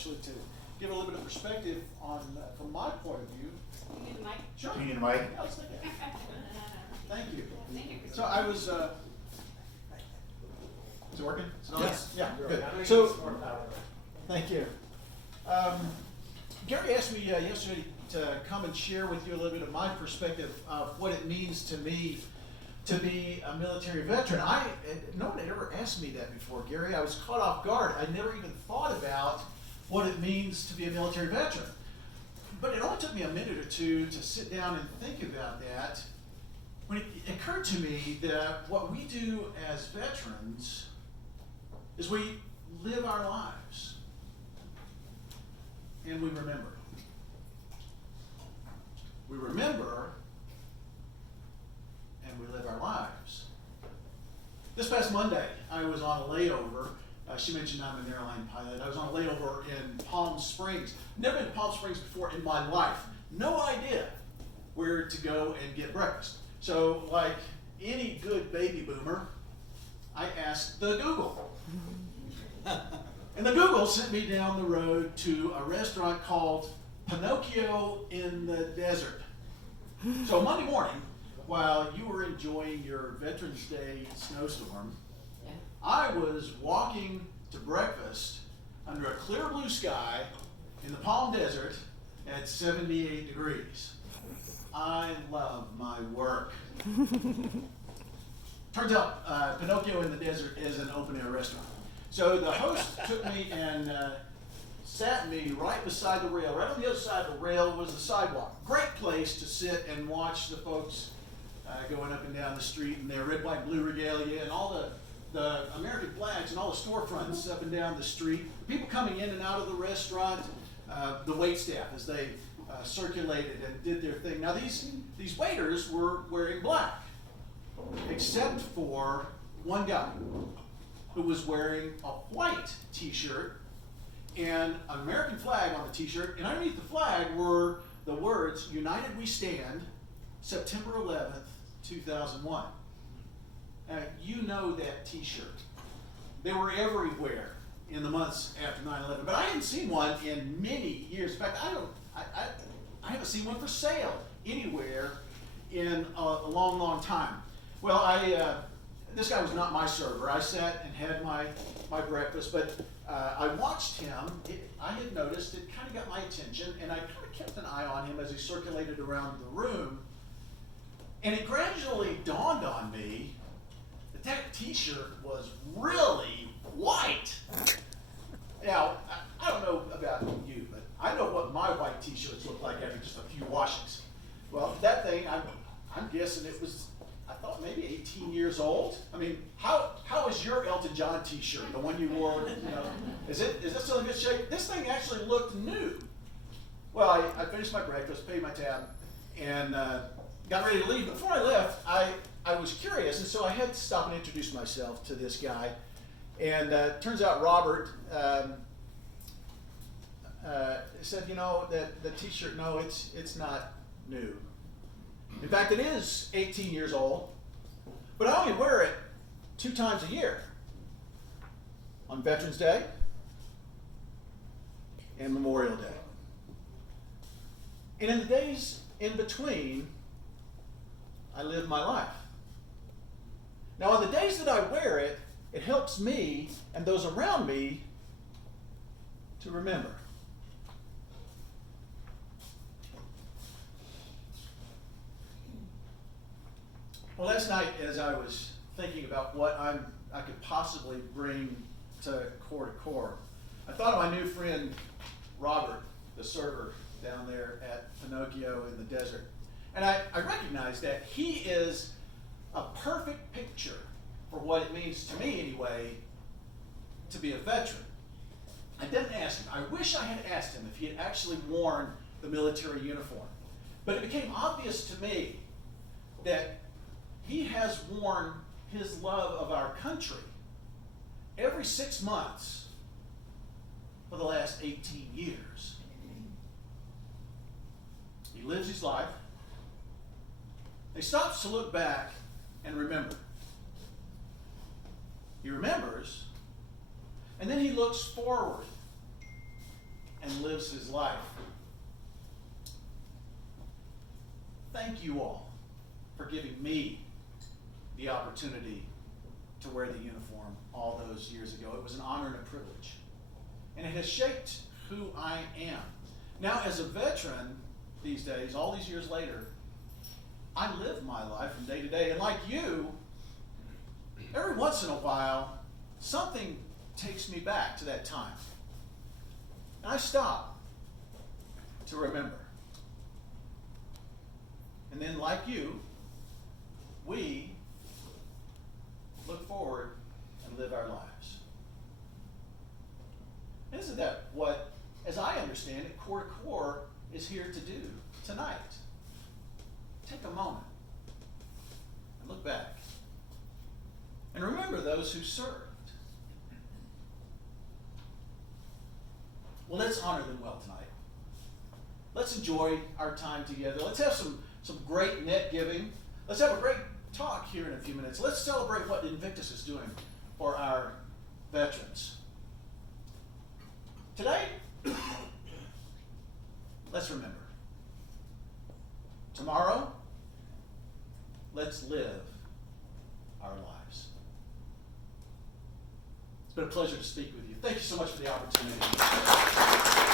actually, to give a little bit of perspective on, from my point of view. Can you need the mic? Sure. Do you need a mic? Yeah, let's take it. Thank you. Thank you. So I was, Is it working? yes, yeah, good. I'm gonna So, use more power. thank you. Gary asked me yesterday to come and share with you a little bit of my perspective of what it means to me to be a military veteran. No one had ever asked me that before, Gary. I was caught off guard. I never even thought about what it means to be a military veteran. But it only took me a minute or two to sit down and think about that when it occurred to me that what we do as veterans is we live our lives and we remember. We remember and we live our lives. This past Monday, I was on a layover. She mentioned I'm an airline pilot. I was on a layover in Palm Springs. Never been to Palm Springs before in my life. No idea where to go and get breakfast. So, like any good baby boomer, I asked the Google. And the Google sent me down the road to a restaurant called Pinocchio in the Desert. So Monday morning, while you were enjoying your Veterans Day snowstorm, Yeah. I was walking to breakfast under a clear blue sky in the Palm Desert at 78 degrees. I love my work. Turns out Pinocchio in the Desert is an open air restaurant. So the host took me and sat me right beside the rail. Right on the other side of the rail was the sidewalk. Great place to sit and watch the folks going up and down the street in their red, white, blue regalia and all the American flags and all the storefronts up and down the street. People coming in and out of the restaurant, the wait staff as they circulated and did their thing. Now these waiters were wearing black, except for one guy who was wearing a white t-shirt and an American flag on the t-shirt, and underneath the flag were the words, "United We Stand, September 11th, 2001. You know that t-shirt. They were everywhere in the months after 9/11, but I hadn't seen one in many years. In fact, I haven't seen one for sale anywhere in a long, long time. Well, this guy was not my server. I sat and had my breakfast, but I watched him. I had noticed it kind of got my attention, and I kind of kept an eye on him as he circulated around the room. And it gradually dawned on me that that t-shirt was really white. Now, I don't know about you, but I know what my white t-shirts look like after just a few washings. Well, that thing, I'm guessing it was, I thought maybe 18 years old. I mean, how is your Elton John t-shirt, the one you wore, is it still in good shape? This thing actually looked new. Well, I finished my breakfast, paid my tab, and got ready to leave. Before I left, I was curious, and so I had to stop and introduce myself to this guy. And turns out Robert said, that the t-shirt, no, it's not new. In fact, it is 18 years old, but I only wear it 2 times a year. On Veterans Day and Memorial Day. And in the days in between, I live my life. Now, on the days that I wear it, it helps me and those around me to remember. Well, last night, as I was thinking about what I could possibly bring to Cor2Cor, I thought of my new friend Robert, the server down there at Pinocchio in the Desert. And I recognized that he is a perfect picture for what it means to me anyway to be a veteran. I didn't ask him. I wish I had asked him if he had actually worn the military uniform. But it became obvious to me that he has worn his love of our country every 6 months for the last 18 years. He lives his life. He stops to look back and remember. He remembers, and then he looks forward and lives his life. Thank you all for giving me the opportunity to wear the uniform all those years ago. It was an honor and a privilege. And it has shaped who I am. Now, as a veteran these days, all these years later, I live my life from day to day. And like you, every once in a while, something takes me back to that time. And I stop to remember. And then, like you, we look forward and live our lives. Isn't that what, as I understand it, Cor2Cor is here to do tonight? Take a moment and look back and remember those who served. Well, let's honor them well tonight. Let's enjoy our time together. Let's have some great net giving. Let's have a great talk here in a few minutes. Let's celebrate what Invictus is doing for our veterans. Today, let's remember. Tomorrow, let's live our lives. It's been a pleasure to speak with you. Thank you so much for the opportunity.